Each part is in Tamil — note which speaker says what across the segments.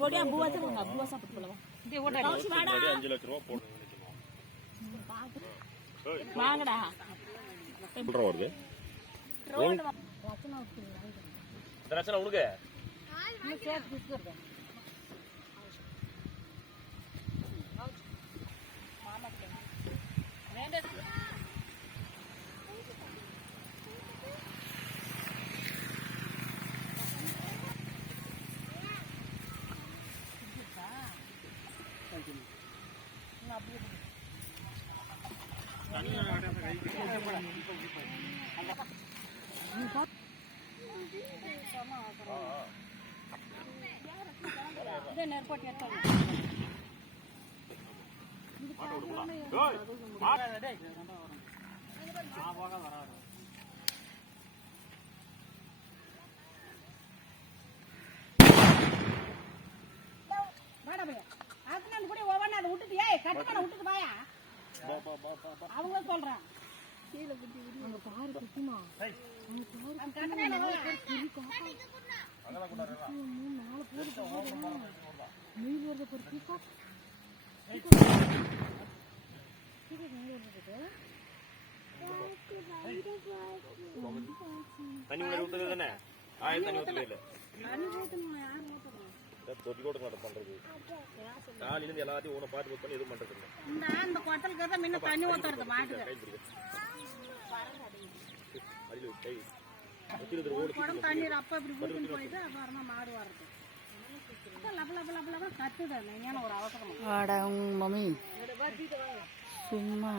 Speaker 1: ಗೋಡಿ ಹಬ್ಬ ಹತ್ರ
Speaker 2: வாங்கடா.
Speaker 1: சொல்றோம் வருது.
Speaker 2: తీసుకురా வாடா பையா ஆத்துனாந்து கூட ஒவ்வொன்று அதை விட்டுட்டு ஏய் கட்டுமான விட்டுட்டு வாயா அவங்க சொல்றேன் கீழே குட்டி அங்க பாரு குட்டிமா அங்க பாரு மூணு நாலு பேர் மீன் வருது ஒரு பீக்கா
Speaker 1: தண்ணி உள்ள விட்டது தானே? ஆயிரம் தண்ணி இல்லை.
Speaker 2: ஊற்றணும்
Speaker 1: தொட்டி கூட மாட்டோம் பண்றது. காலையில இருந்து எல்லாத்தையும் உன பாட்டு பண்ணி எதுவும் பண்றது இல்லை.
Speaker 2: இந்த இந்த குளத்துக்கு தான் முன்ன தண்ணி ஊற்றுறது மாட்டுக்கு
Speaker 1: அடியில் கை ஓடு
Speaker 2: குடம் தண்ணீர் அப்போ இப்படி ஊற்றின்னு போயிட்டு அப்புறமா மாடு ஒரு
Speaker 3: உங்க மம்மி. சும்மா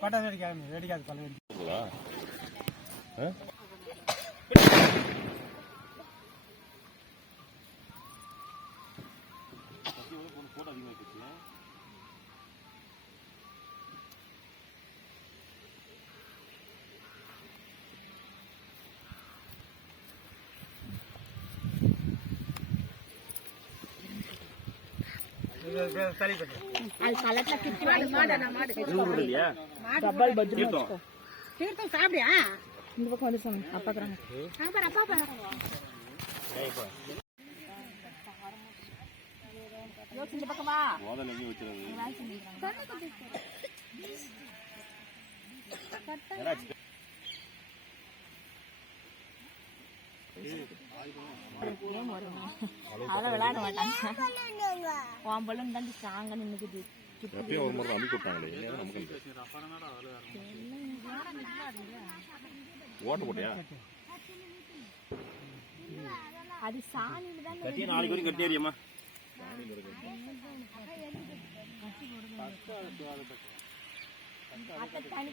Speaker 4: பட்டம் வெடிக்காது வெடிக்காது பல வெடி.
Speaker 1: இருக்குங்களா? ஆ? போட்டோ அதிகமாக போச்சு
Speaker 4: தள்ளி பண்ணி
Speaker 2: அது கலத்துல கிட்டி மாடு மாடு நான் மாடு
Speaker 1: இது இல்லையா
Speaker 2: டப்பால்
Speaker 1: தீர்த்தம்
Speaker 2: தீர்த்தம் சாப்பிடியா
Speaker 3: இந்த பக்கம் வந்து சொன்னேன் அப்பா
Speaker 2: பாரு அப்பா பாரு யோசி இந்த பக்கமா
Speaker 1: மோதல் எங்கேயும் வச்சிருது
Speaker 2: அதெல்லாம் விளையாட மாட்டாங்க. உன் பலூன் தான் ஸ்ட்ராங்கா நின்னுக்குது.
Speaker 1: எப்பயும் ஒரு முறை அமுக்கி விட்டாங்களே இல்லையா நமக்கு இல்லை. ஓட்ட போட்டியா?
Speaker 2: அது சாணியில தான்
Speaker 1: நாளைக்கு வரைக்கும் கட்டி அறியம்மா
Speaker 2: தனி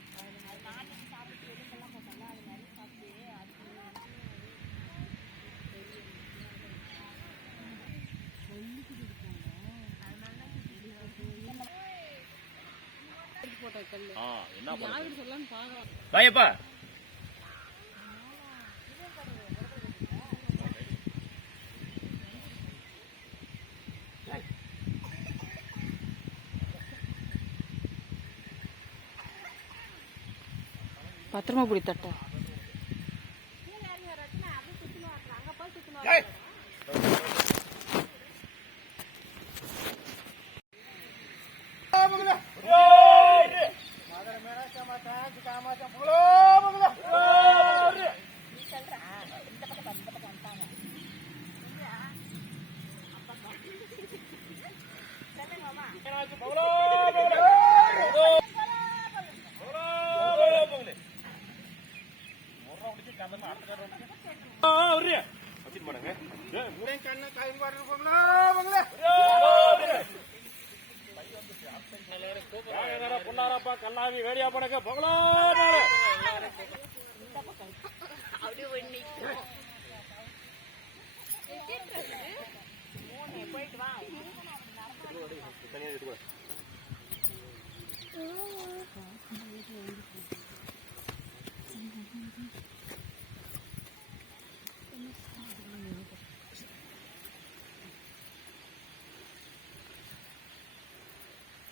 Speaker 1: ஆ என்ன பண்ண வாயப்பா
Speaker 3: பத்திரமா பிடி தட்ட.
Speaker 1: பொன்னாரப்பா கண்ணாவி வேடியா படக்க பொங்கலோ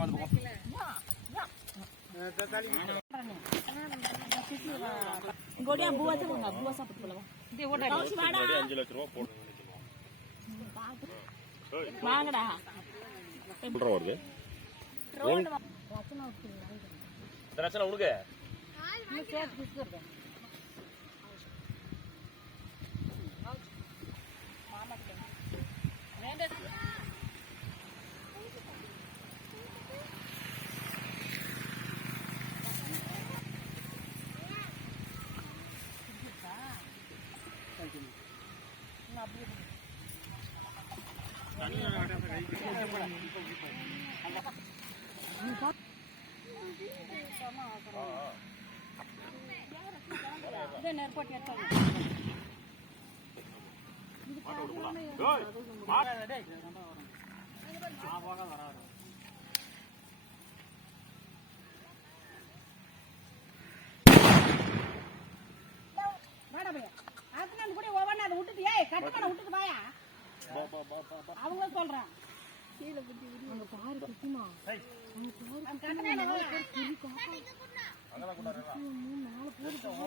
Speaker 1: சும்மா வந்து போ.
Speaker 2: கோடியா பூவா வராது வாடா பையன் அதுக்கு நான் கூட ஓவனா
Speaker 1: அதை விட்டுட்டு ஏய் கட்டுக்கடை விட்டுட்டு பாயா
Speaker 2: வாங்கடா
Speaker 1: சொல்றேன் வருது
Speaker 2: ரோடு
Speaker 1: இந்த ரச்சனை உனக்கு
Speaker 2: இதை நெருப்பட்டி எடுத்து வாடா பையா அதுக்கு கூட ஒவ்வொன்று அதை விட்டுட்டு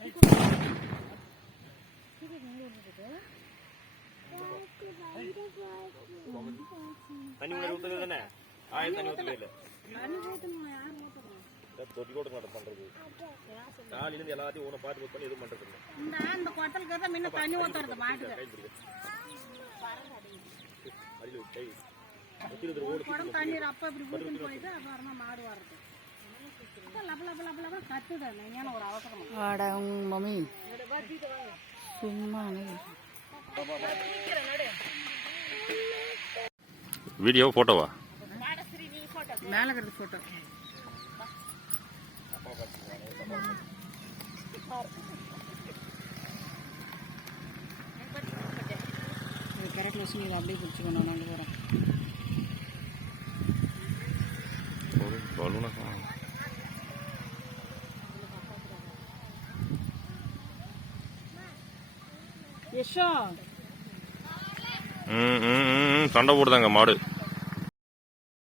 Speaker 2: ஏய் கட்டுமான விட்டுட்டு வாயா அவங்க சொல்றான். கீழே குட்டி அங்க பாரு குட்டிமா அந்த கட்டுமான
Speaker 1: தண்ணி ஊத்துறது தானே ஆயிரம் தண்ணி ஊத்தவே இல்லை தொட்டி கூட மாட்டம் பண்றது. காலையில இருந்து எல்லாத்தையும் ஊன பார்த்து பண்ணி எதுவும் பண்றது
Speaker 2: இந்த இந்த குடலுக்கு தான் முன்ன தண்ணி ஊத்துறது மாட்டுக்கு.
Speaker 1: கை பிடிக்க அடியில் கை.
Speaker 2: குடம் தண்ணீர் அப்போ இப்படி ஊற்றின்னு போயிட்டு அப்புறமா மாடு வர்றது அப்போ லப லப லப லப கத்துது. ஏன்னா ஒரு அவசரம்.
Speaker 3: வாடா உங்க மம்மி. சும்மா
Speaker 1: வீடியோ போட்டோவா
Speaker 3: மேலே இருக்கிறது ஃபோட்டோ கரெக்டில் வச்சு நீங்கள் அப்படியே பிடிச்சிக்கணும் நாங்கள் போகிறோம்
Speaker 1: பலூனா
Speaker 3: யஷோ
Speaker 1: ம், ம் சண்டை போடுதாங்க மாடு.